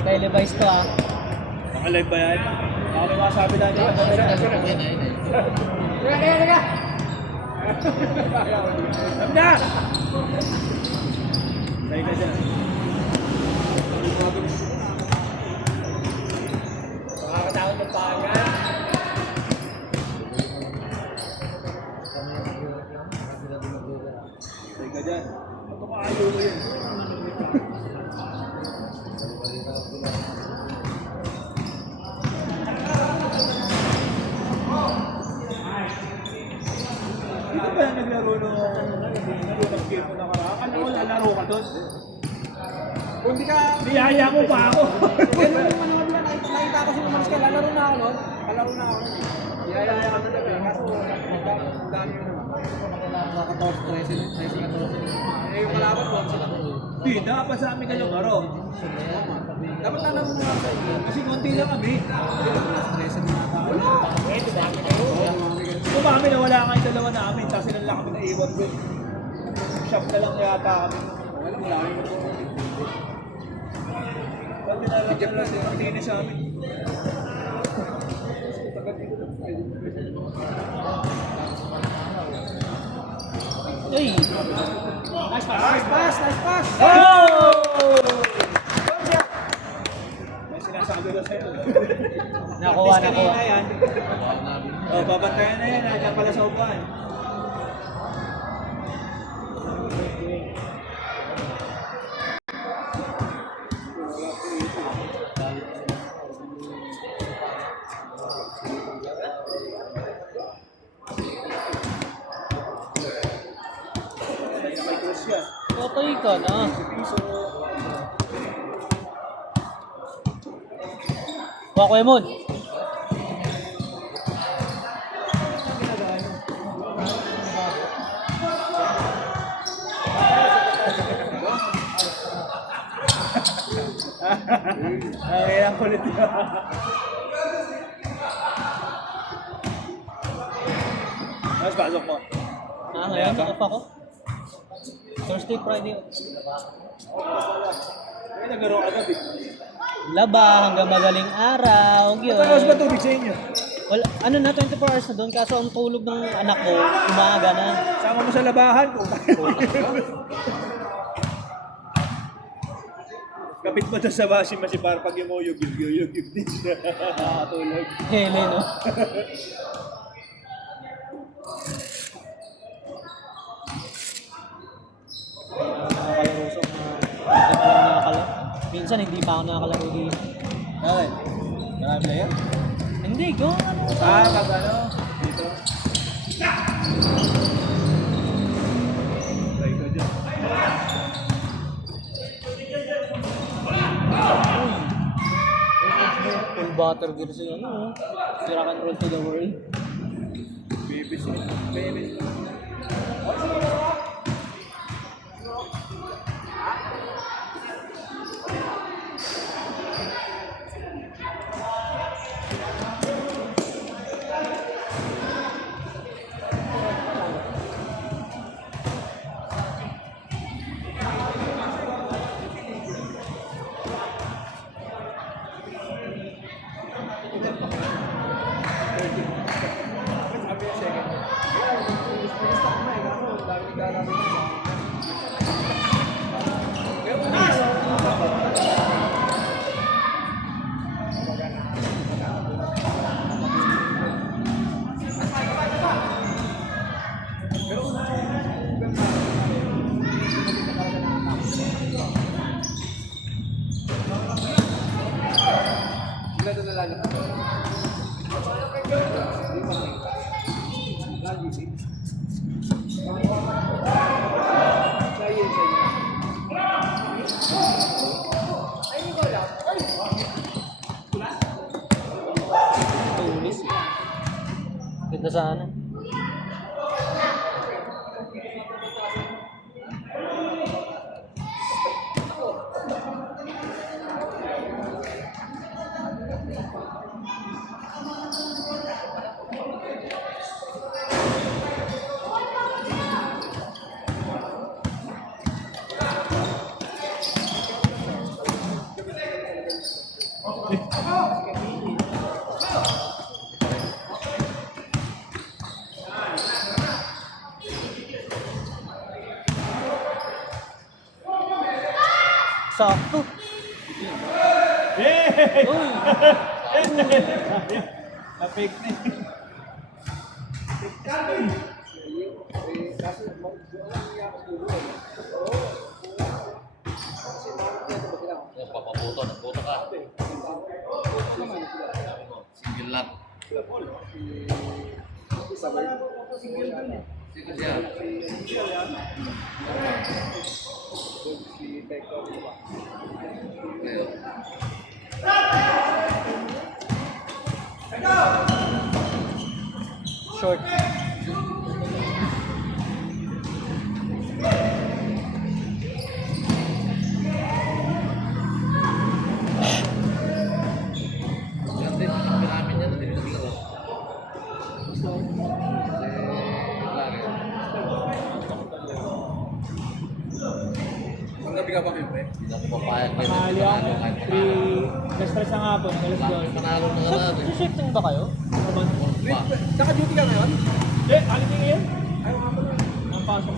Naka-televise to ah. Naka-live ba yan? Baka may masabi natin. Teka! Tanda! Tayo ka dyan. Nakakatakot ng pangan. Tayo ka dyan. Ito maayo mo yun. Dito ba yung naglaro nung mag-game mo na karaan? Ano ko, lalaro ka doon? Kung di ka... Niyaya mo pa ako. Ganun yung manood na nakita ko si Mamas ka, lalaro na ako nun. Lalaro na ako nun. Yaya ka talaga. Kaso, ang dami yun naman. Nakaka-13, 14. Eh, yung kalaban ko, sila. Hindi, dapat sa amin kayong laro. Dapat lalaro na ako. Kasi konti lang kami. 13 na ata. Kumami na wala kayong dalawa namin, tapos ilan lang kami naiwan doon. Shop na lang yata kami. Wala mo lang. Kami na lang ang tingin sa amin. Uy! Nice pass! Nice pass! Oh! May sinasabi ko sa'yo. Nakuha. Kanina yan. Oh, babantayan na yan. Nandiyan pala sa upuan. May cross yan. Totoy ka na. Wakwemon. Ay, ang kulit yun. Mas pasok mo. Ah, ngayon, off ako. Thursday, Friday. Ay, nagaro ka na, Big. Laba hanggang magaling araw. Matagas ba Yun. tubig sa inyo? Wala, ano na, 24 hours na doon. Kaso ang tulog ng anak ko, umaga na. Sama mo sa labahan ko. Kapit mo doon sa washing machine para pag yung uyog din siya. Nakatulog. Hele, no? Nakakalaro sa hindi pa lang nakakalaro. Minsan hindi pa ako nakakalaro dito. Okay. Marami na yan? Hindi, go. Ano? Pag ano? Dito. Try ko dyan. Full butter gear sa ano. Si rock and roll to the world. Babies. Babies. Sabi yung second. Sakto. Eh! Uy! Na-fake na eh. Kasi walang iya ako siguro. Kasi nakakita ba sila? Papaputo, nagputo ka. Single lot. Sige siya. Ngayon. Short. Yan din, ang namin yan, hindi naglaro. Lagi. Ang gabi ka ba, Pimpe? Hindi na ako papayag. Mahali ako eh. Na-stress ang hapon, alas Panalo na nga natin. Shifting ba kayo? Naka-duty ka ngayon? Hindi, holiday ngayon. Ayaw nga pala. Ang pasok.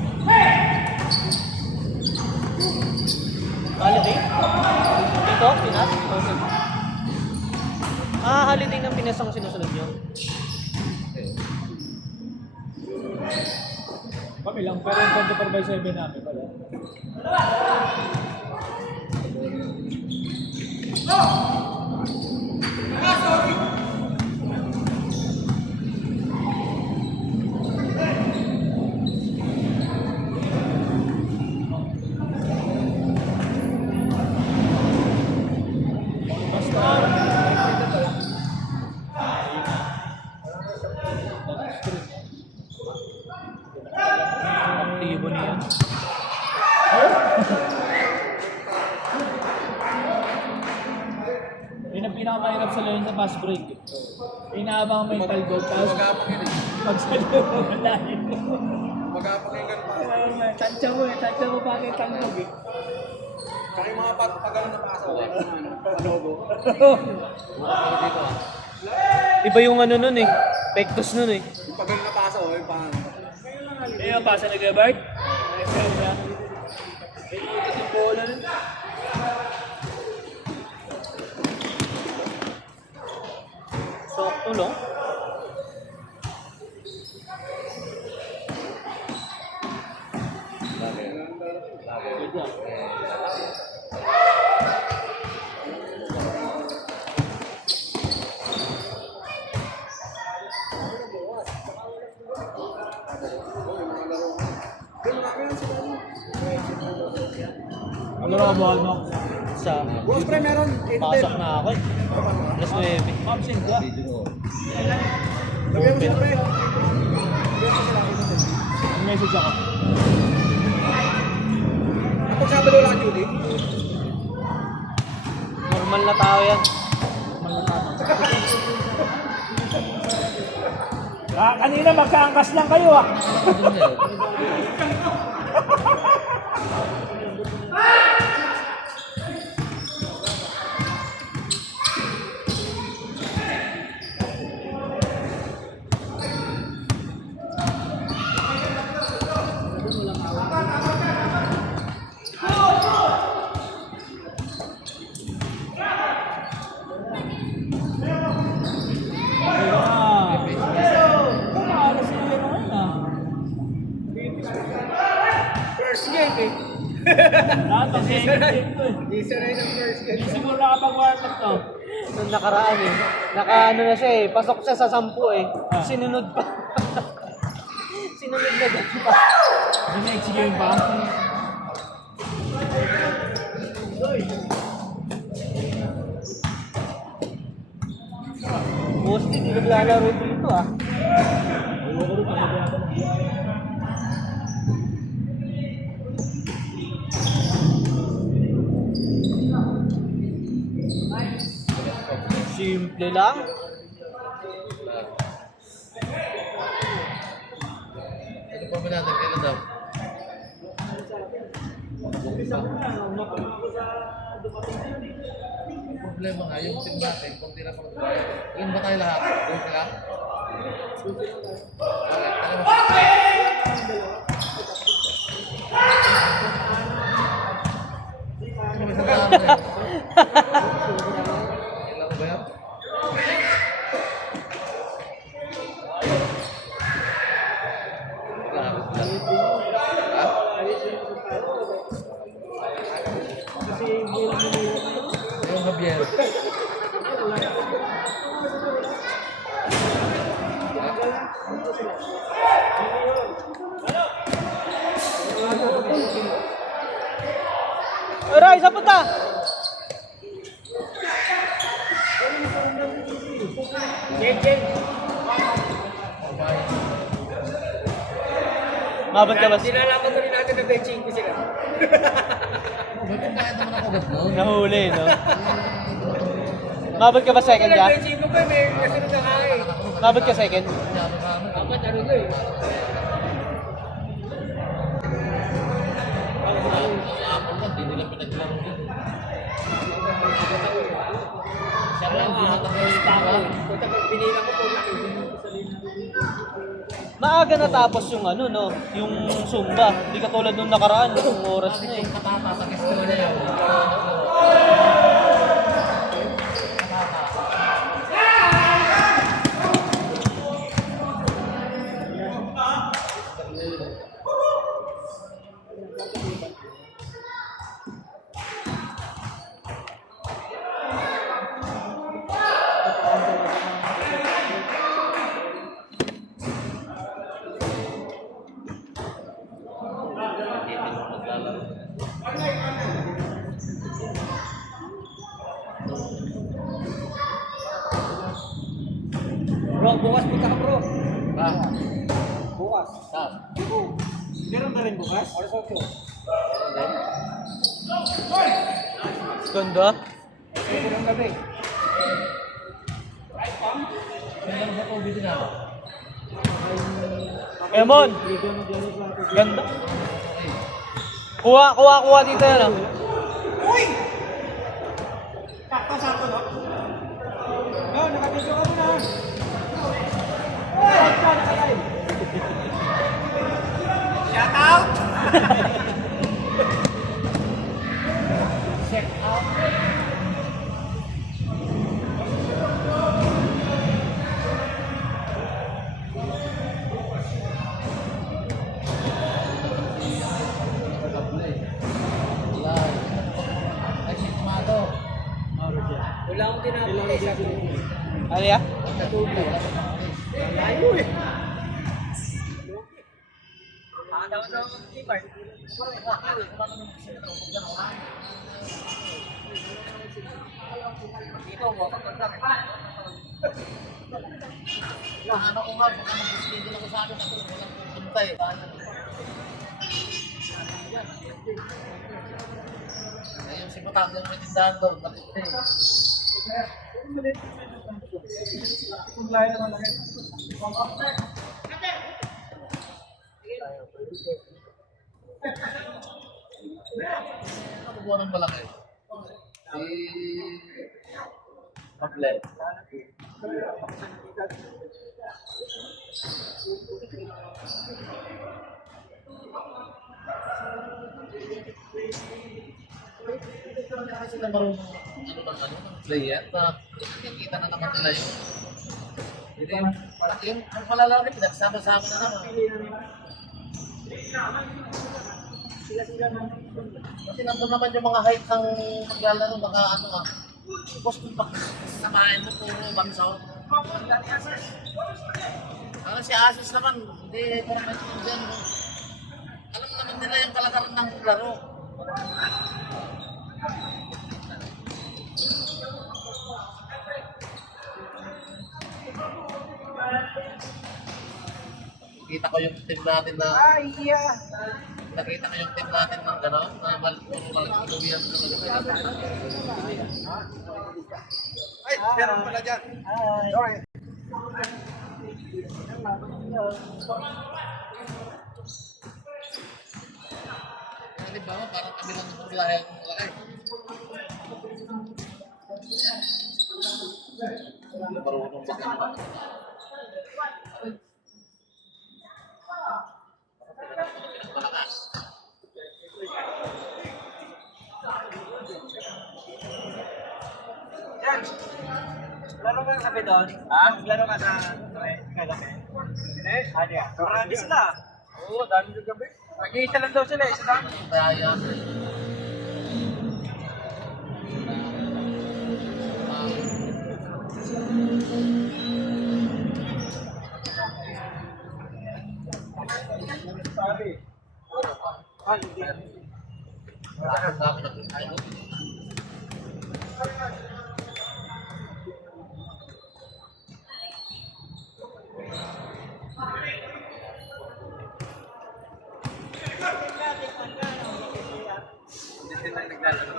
Holiday? Dito? Pinas? Holiday ng Pinas ang sinusunod nyo. Kami lang, pero yung 24/7 namin pala. Aktibo niya. Yun ang pinakamahirap sa lane sa fast break. Inaabang ang mental goal, tapos Magapang yun eh. pag sa loob, wala yun. Magapang yung ganun pa. Tansya mo pa kayo tangkog eh. Tsaka yung mga pag-pagano na pasa, wala ko na ano, panobo. Hindi ko ah. Iba yung ano nun eh. Pectus nun eh. Yung pagano na pasa, wala yung paano. Eh, yung pasa na Gabart? Ay, sobra. Eh, ikot yung bola nun. Sakto lang. Ano na kabuhan mo? Sa Bronze pre meron, 8 pasok na ako eh. Alas 9. Mapsing ka. Video mo. Lagyan mo sila pre. Lagyan mo sila, 8 May message ako. Kapag Sabado lang duty, Normal na tao yan. Kanina magkaangkas lang kayo ah. Doon na yun. first game eh. Lahat ng second game to eh. Isa na yun ang first game. Hindi siguro nakapag-warm up to. Nung nakaraan eh. Naka ano na siya eh. Pasok siya sa 10 eh. Sinunod pa. Sinunod na din pa. The next game pa. Mostly hindi naglalaro dito ah. Ayoko rin pag Simple lang. Ano pa ba natin? Kailan daw? Problema nga, yung team natin, kung tira pa ilan ba tayo lahat? Doon sila? Okay, isa punta! Mabot ka ba? Nilalaman ko rin natin na benching ko sila. Bakit kaya naman ako gano'n? Nahuli, no? Mabot ka ba second ka? Benching ko pa, may kasunod na nga eh. Mabot ka second? Dapat ano ko eh. Ako ba, hindi nila pinaglaro yun. Siya lang, hindi natakot. Punta pag binila ko po. Maaga natapos yung ano, no? Yung Zumba. Hindi katulad nung nakaraan, yung oras na eh. Katatakis ko na yun. Bro, bukas punta ka bro. Ah, Bukas. ah. Meron ba rin bukas? Oras 8. Ganda. Pwede ng gabi. Kaya ba ito ulitin ako? Emon! Ganda. Kuha dito yan, ah. Uy! Sakto, no? No, nakabidyo ka muna. Uy! Ito, nakalive. Shout out! Check out. Yan. Ay, si Tomato. Wala akong tinapos sa Ano ya? Layo eh. Daw ng keyboard. Dito mo, pagkakang. Ano ko nga, baka mag-schedule ako sa akin ako. Walang pupunta eh. Ayun, si Patang yung matindahan doon. Bakit eh? Ano buwan ng malaki? Si... Pablet. Kasi sila marunong ng player na nakikita na naman nila yun. Hindi yung palalaro rin, pinagsama-sama na naman. Kasi nandun naman yung mga height ng maglalaro, baka ano ah. Tapos kung samahin mo puro bangsaw. Ano si Asus naman, hindi parang dyan. Alam naman nila yung kalagaran ng laro. Nakita ko yung team natin na nakita ko yung team natin ng gano'n na puro malagpuyan Ay, meron pala dyan. Sorry. di ba parang kami lang ng biyahe ng malaki. Marunong mag-ano. Malakas. Yan. Laro ka ng kape doon? Ha? Laro ka sa kape? Hindi? Ano yan? Marami sila. Oo, dami ng gabi. Mag-iisa lang daw sila, isa dami. Kaya yan. Sabi. Ah, hindi. Ang dami na pinakain. Hindi na naglalaro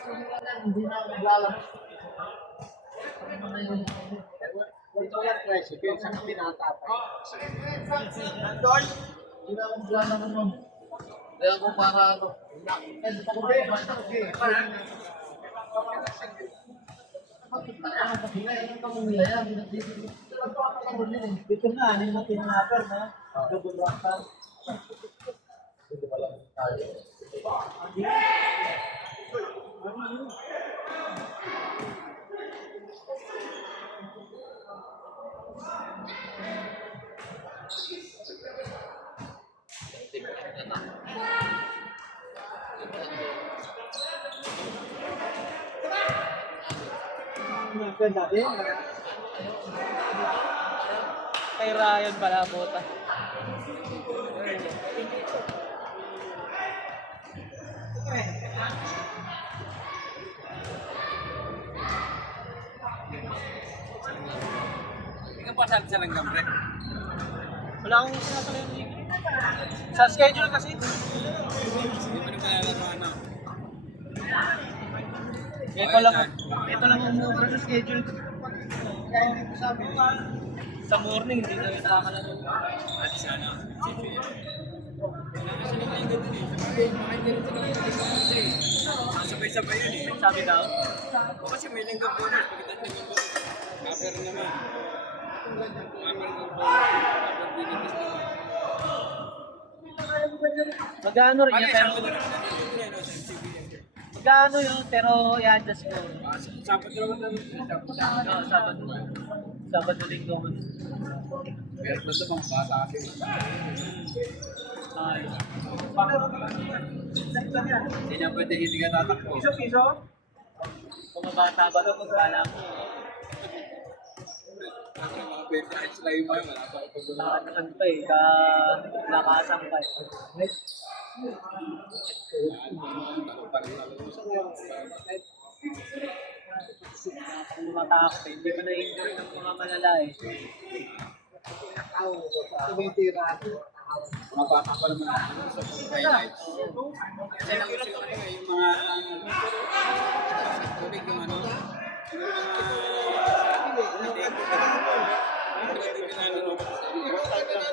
sa negosyo. Hindi na naglalaro. Ito lang tricycle, sa pinatapay. Hindi na ako naglalaro nun. Kaya ako para ano. Dito na, ano yung tinapper na? Double rocker. Ganda din. Kay Ryan pala, bota. Hindi ka pa sa langgam, pre. Wala akong sinasalayan ng liga. Sa schedule kasi. Hindi mo na malalaro ano. Ito lang ang move sa schedule. Kaya hindi ko sabi. Sa morning, hindi na rin nakakalaro. At sana. Sabay-sabay yun eh. Sabi daw. O kasi may langgam bonus. Pagkatapos ng bonus. Cover naman. Cover ng bonus. Cover bonus naman. Mag-ano rin yan, pero mag-ano yun, pero i-adjust ko. Sabado naman lang. Oo, Sabado. Sabado linggo. Pero basta bang bata kasi. Ay. Hindi na pwede hindi ka tatakbo. Piso? Kung mabata ba ito, magkala mo. Kasi mga 20 nights lang yung mga wala pa ako pag Nakatakan pa eh, nakasang pa eh. Kung matakot eh, hindi ko na-injure ng mga malala eh. Tumitira. Mabatak pa naman ako sa 20 nights. Kasi lang gusto ko yung mga tubig yung ano.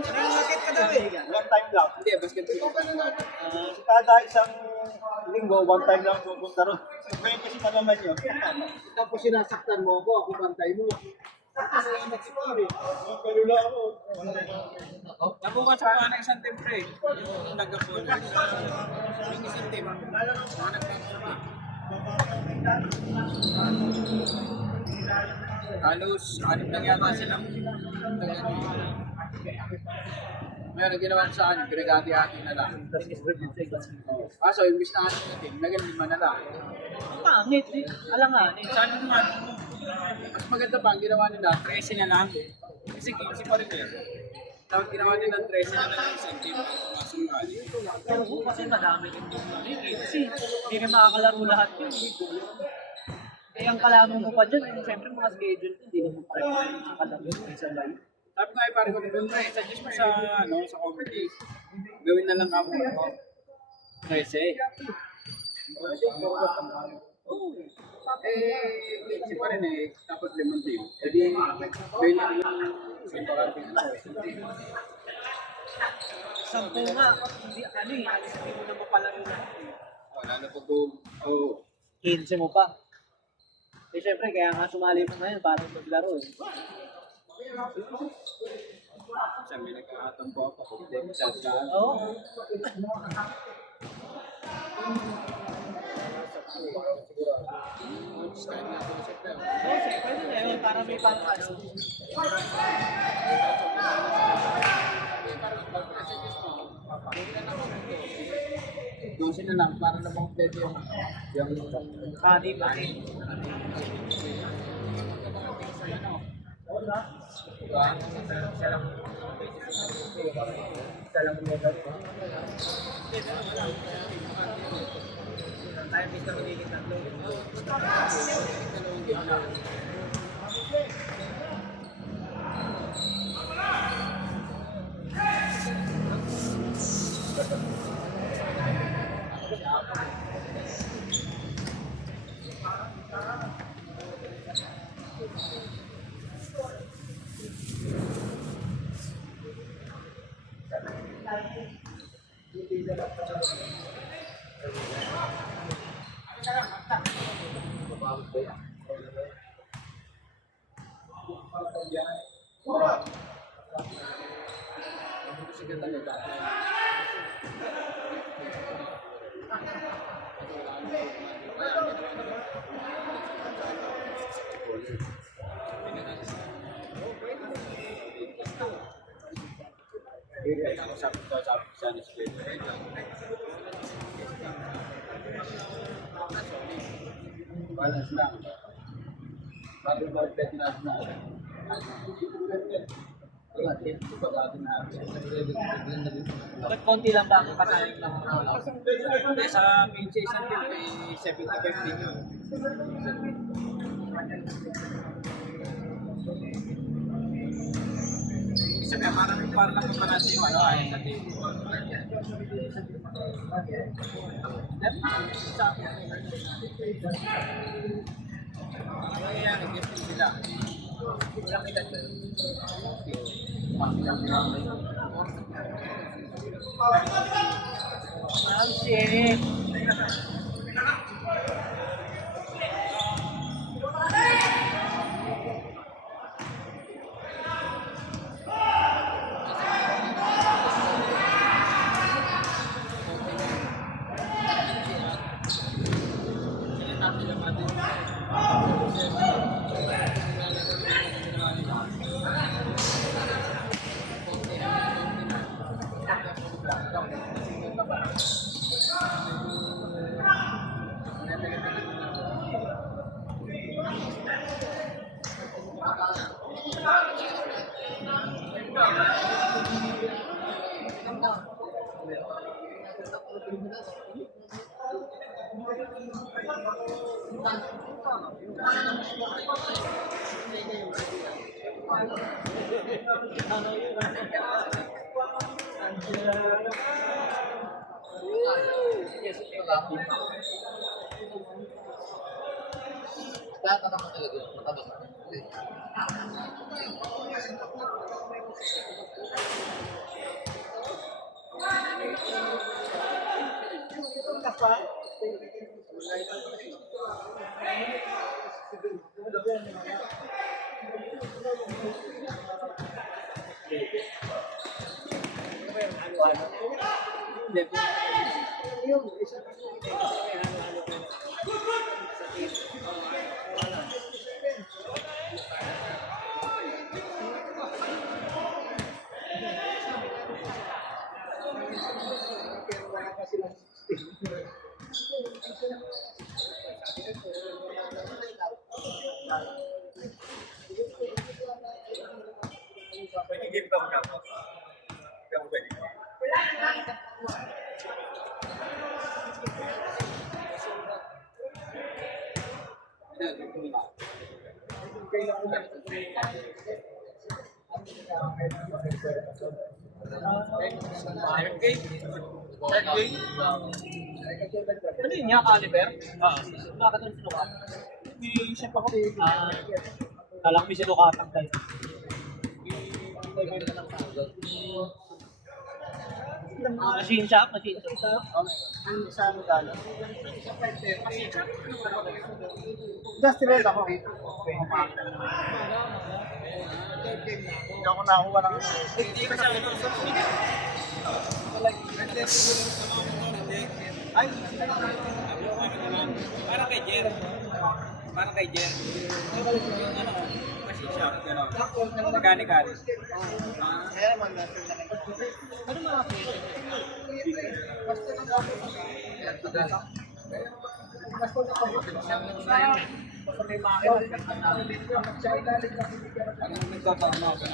Bakit ka daw eh? One time lang. Hindi, basketball. Kada isang linggo, one time lang pupunta ron. Ngayon kasi na naman yun. Tapos sinasaktan mo ako, ako bantay mo. Salamat si Pari. Kalula ako. Nabukas ko nga ng isang team pre. Yung nag-apol. Yung isang team. Mga nagpapasama. Halos, anong lang yata silang meron ginawa sa akin, pinagati-hati na lang. So, imbis na ating team, naging 5 na lang. Pangit eh, alanganin. Sana naman, mas maganda pa ang ginawa nila, 13 na lang. Kasi 15 pa rin eh. Tapos ginawa nila 13 na lang isang team na sumasumali. Pero kasi madami din yung kasi hindi rin makakalaro lahat yun. Eh, ang kalaro mo pa dyan, eh, siyempre mga schedule, hindi naman pa rin makakalaro yung sabay. Sabi ko ay parang ko nito, suggest mo sa, ano, sa comedy. Gawin na lang kamo. 13. Si pa rin eh, tapos 5 team. E di, bail na lang. Sampu nga, hindi, ano eh, alis hindi mo na mapalaro lahat eh. Wala na pag oh. 15 mo pa. Eh, siyempre, kaya nga sumali mo ngayon, parang maglaro eh. Sabi nagkakatampo ako. Chat ka. Oo. Scan nga po siya pero. Okay, pwede na yun. Para may pang ano. Parang pag-messages mo, hindi na naman ito. Dosin na lang para na kompleto yung Pati pati. Tayo Mr. Magiging tatlo. Balance lang. Bago balik na na. Wala, ito pa natin na. Bakit konti lang ba ang kasaling lang? Sa main season din, may 75 din yun. Isa kaya parang lang kapanasi yung ano ay sa team. Ano nangyayari? Guest din sila. Walang kita dyan. Ma'am, shit. Lahat na naman talaga. Matabang. Ano yun niya, caliber? Bakit ang sinukatan? May chef ako. Kalak may sinukatan tayo. Machine shop? Machine shop? Sa ano dalo? Industrial ako. Hindi ako nakakuha ng... Hindi ka siya Ay, Para kay Jer. Parang kay Jer. Yung ano, machine shop, gano'n. Mechanical. Kaya naman, nasa na kayo. Ano mga pwede? Basta may makina. Siya ilalim na Ano nagtataon ako?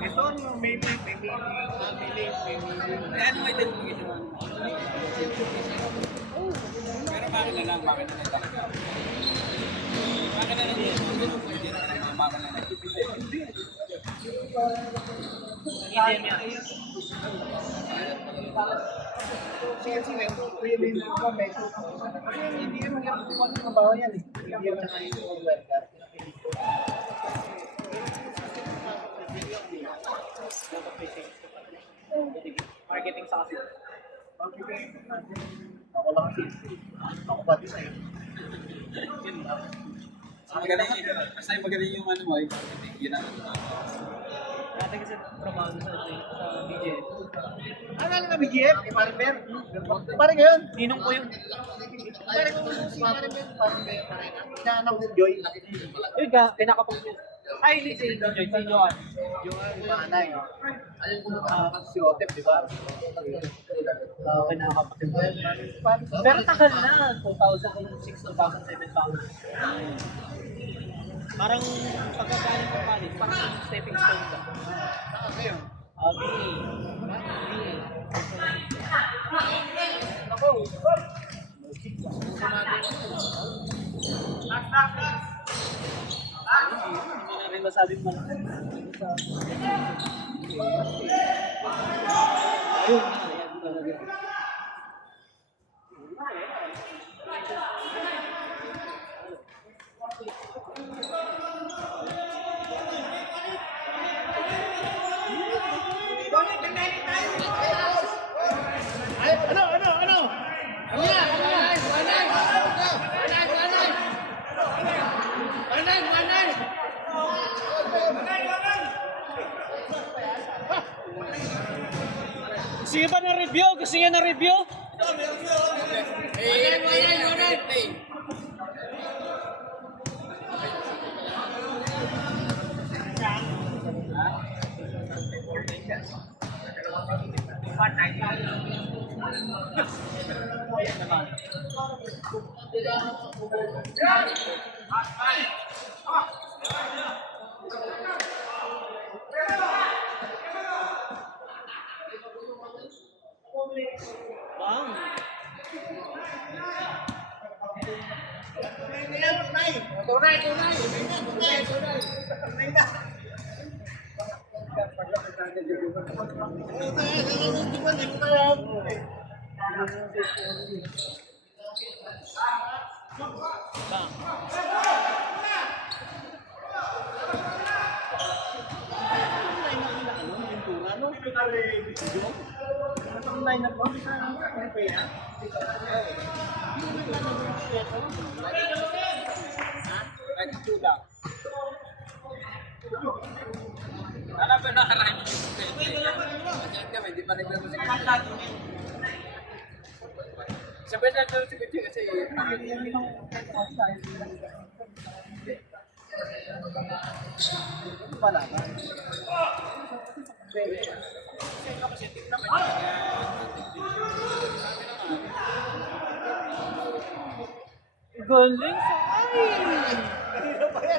ito, may Ano may identification? Pero makina lang talaga. Makina lang yun. Pwede na lang yung makina lang. Hindi niya. Kasi may medyo. Kasi hindi yun mahirap kung ano trabaho yan eh. Hindi yun na yung welder. Marketing sa kasi. Ako lang si. Ako ba din sa'yo? Magaling yun. Basta yung magaling yung ano mo, yun ang Dati kasi trabaho sa DJ. Ano na BGF? Eh, parang Ber. Parang yun. Ninong ko yung... Parang si parang Ber. Parang Ber. Inaanap ko Joy. Yun ka, pinakapag yun. Ay, hindi si Joy, si Joan. Joy, manay. Ayun kung si Otep, di ba? Pinakapag Pero tagal na, 2006, 2007 pa. Parang pagkagaling ko college, parang stepping stone ka. Ngayon. BA. Ako. Hindi na rin masabing malaki. Ayun, ayan talaga. Gusto niyo ba na-review? Gusto niyo na-review? Wow. nagtula. Alam ba nakaraan yung Diyan kami, di pa naglamusik. Sabi na doon si Kuchi kasi Wala ba? Galing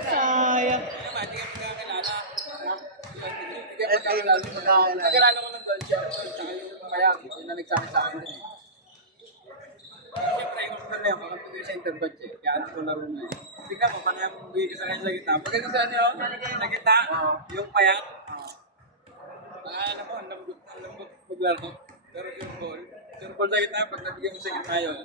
sa sayang. Nagkalala ko ng gold shop, tsaka yung kaya, yung na nagsabi sa akin. Siyempre, yung na yun, kapag ito yung center coach eh, kaya ito ko laro na eh. Tingnan mo, paano yung bigay sa kanya sa gitna. Pag ito sa ano, sa gitna, yung payak. Ano mo, ang lambot maglaro. Pero yung ball sa gitna, pag nabigyan mo sa gitna yun.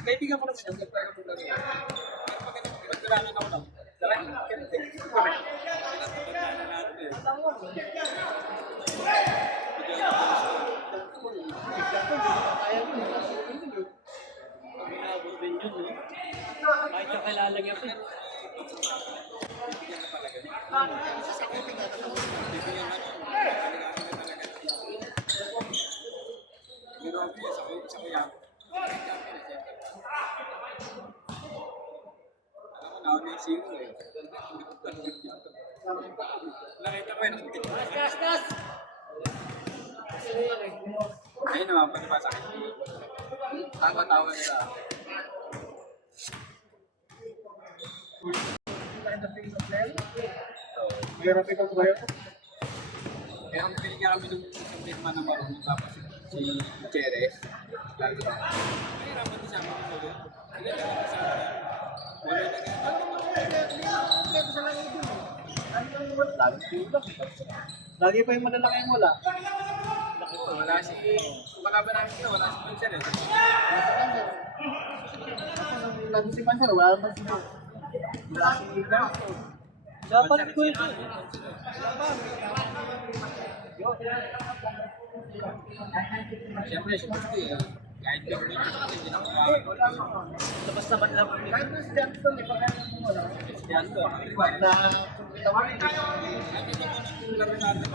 Kaibigan ko na siya, nagpapagay ko lang. Pero pag nagkailangan ako lang, Bibigyan ka nun. Kailangan ka talaga. Pero obvious, sa kuya. Alam mo, nauna yung single eh. Nakita ko yun. Ayun naman, pati pa sa akin. Tawa-tawa nila. Meron pitong bayo. Kaya ang binigyan kami ng isang birma na marunong tapos si Cheres. Lalo na. Mahirapan din siya ako ng ulo. Hindi na lang sa akin. Wala na Lagi pa yung malalaki yung wala. wala si... Wala ba namin sila? Wala si Panser eh. Lagi si Panser, wala naman si wala si Dapat ko ito. Siyempre, si Pusti eh. Kahit yung hindi na kumakain. Labas naman lang. kahit na si Johnston, may pagkain mo wala. Si Janto. Na Nakita mo ng laro natin.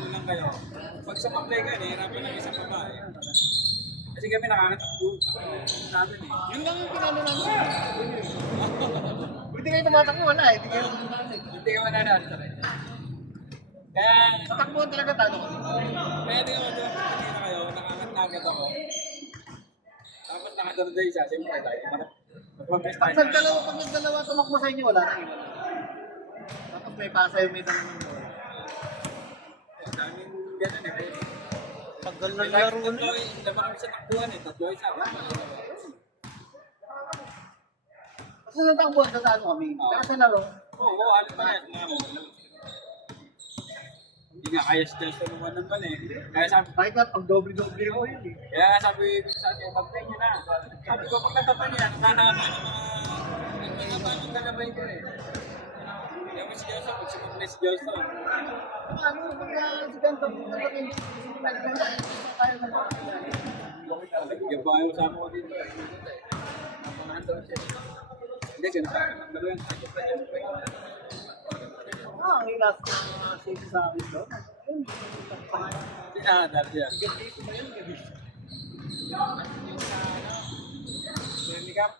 Kulang kayo. Pag sa pag-play ka, nahihirapan ng isang babae. Kasi kami nakakatakbo natin eh. yun lang yung pinano namin. Hindi kayo tumatakbo, wala eh. Hindi kayo Hindi ka mananalo sa kanya. Kaya, tatakbo talaga talo kami. kaya di ako doon, hindi na kayo, nakangat ako. Tapos nakadaraday siya, siyempre tayo. Mag-progress tayo. Pag nagdalawa tumakbo sa inyo, wala na iba. Tapos may pasa yung may tanong mo. Ang daming ganun eh. Tagal ng laro na. Laban kami sa takbuhan eh, tatlo isa. Kasi natakbo sa talo kami. Pero sa laro, Oo, ano ba yan? Hindi nga kaya si Justin naman naman eh. Kaya sabi kahit na pag doble-doble mo yun eh. Kaya sabi ko sa atin, tatay niyo na. Sabi ko, pag natatay niya, nakahaba ng mga bagong kalabay ko eh. Kaya mo si Joseph, pag sumapalay si Joseph. Ano, pag si Ganto, kapag hindi tayo ng Gabayo sa ako dito. Napangato siya. Hindi, ganun sa akin. Ang yan. ang last na safety sa amin doon. Sinahadar siya. Dito ba yun? Gabi. Jeremy Camp.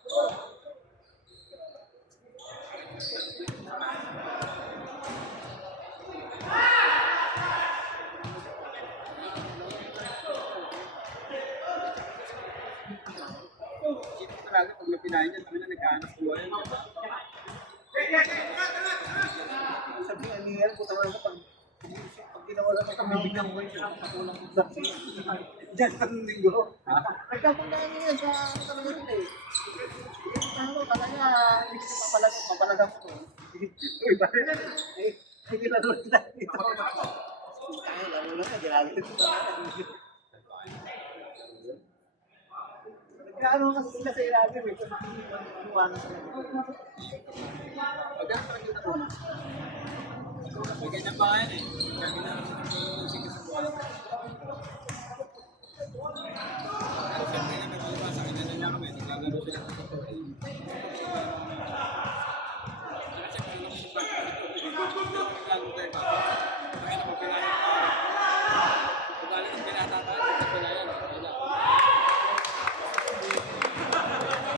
Isipin ko talaga pag napinahin niya, kami na nagkahanap buhay yan. Sabi nga niya, puta mo pag ginawa ka kami biglang mo yung kakulang ko sa diyan sa linggo. Nagkakundaan niya sa talaga yun eh. Ano, talaga, hindi ko mapalagang ko. Uy, bakit? Hindi na doon na dito. Ay, lalo na ka, ginagin ito. Nagkaano kasi sila sa ilalim eh. Kasi hindi ko iwanan sa Pag ang talaga na po. May ganyan pa ngayon eh. Kami na sige sa buwan. Pero siyempre nga naglalaba sa kanya na niya kami. Naglalaro sila.